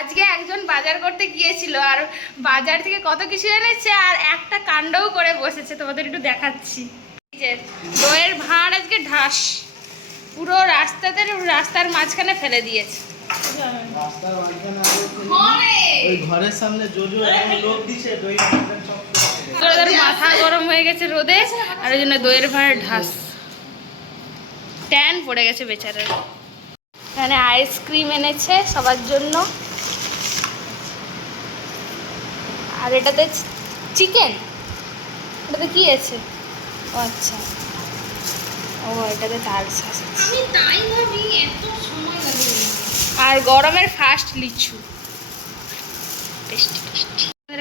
আজকে একজন বাজার করতে গিয়েছিল আর বাজার থেকে কত কিছু এনেছে আর একটা কাণ্ডও করে বসেছে। তোমাদের একটু দেখাচ্ছি। যে দইয়ের ভাঁড় আজকে ঢাস। পুরো রাস্তাতে রাস্তার মাঝখানে ফেলে দিয়েছে। ঘরের সামনে লোক দিছে দই মাথা গরম হয়ে গেছে রোদে আর ওই জন্য দইয়ের ভাঁড় ঢাস। ট্যান পড়ে গেছে বেচারার। এখানে আইসক্রিম এনেছে সবার জন্য। আর এটাতে চিকেন? এটাতে কি আছে? ও আচ্ছা। ও এটাতে তাল শাঁস আছে। আমি তাই ভাবি এত সময় লাগে। আর গরমের ফার্স্ট লিচু। টেস্টি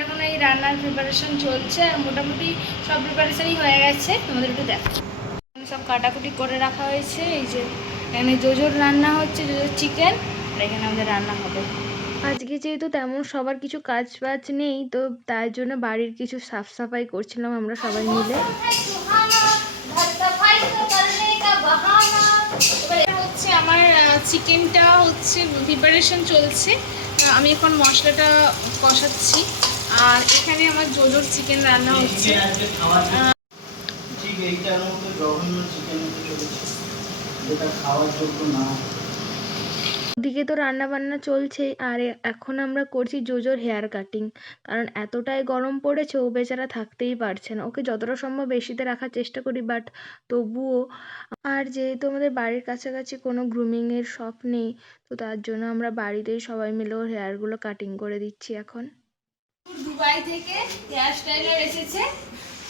এখন এই রান্নার প্রিপারেশন চলছে আর মোটামুটি সব প্রিপারেশনই হয়ে গেছে। তোমাদের একটু দেখো সব কাটাকুটি করে রাখা হয়েছে। এই যে এখানে জোজোর রান্না হচ্ছে জোজোর চিকেন আর এখানে আমাদের রান্না হবে। আজকে যেহেতু তেমন সবার কিছু কাজ বাজ নেই তো তার জন্য বাড়ির কিছু সাফ সাফাই করছিলাম আমরা সবাই মিলে। হচ্ছে আমার চিকেনটা হচ্ছে প্রিপারেশন চলছে। আমি এখন মশলাটা কষাচ্ছি। আর এখানে আমার জোজোর চিকেন রান্না হচ্ছে। ঠিক এইটার মতো জঘন্য চিকেন যেটা খাওয়ার যোগ্য না। ওদিকে তো রান্না বান্না চলছেই আর এখন আমরা করছি জোজোর হেয়ার কাটিং। কারণ এতটাই গরম পড়েছে ও বেচারা থাকতেই পারছে না। ওকে যতটা সম্ভব বেশিতে রাখার চেষ্টা করি বাট তবুও আর যেহেতু আমাদের বাড়ির কাছাকাছি কোনো গ্রুমিংয়ের শপ নেই তো তার জন্য আমরা বাড়িতেই সবাই মিলে ওর হেয়ারগুলো কাটিং করে দিচ্ছি এখন। দুবাই থেকে হেয়ার স্টাইলার এসেছে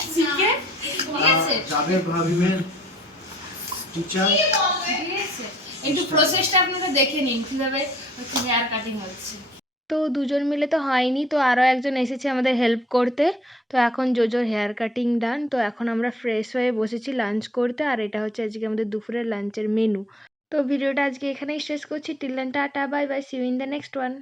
ঠিক আছে? টিচার একটু প্রসেসটা আপনারা দেখে নিন হেয়ার কাটিং হচ্ছে। তো দুজন মিলে তো হয়নি, তো আরও একজন এসেছে আমাদের হেল্প করতে। তো এখন জোজোর হেয়ার কাটিং ডান তো এখন আমরা ফ্রেশ হয়ে বসেছি লাঞ্চ করতে, আর এটা হচ্ছে আজকে আমাদের দুপুরের লাঞ্চের মেনু তো ভিডিওটা আজকে এখানেই শেষ করছি। Till tata bye bye see you in the next one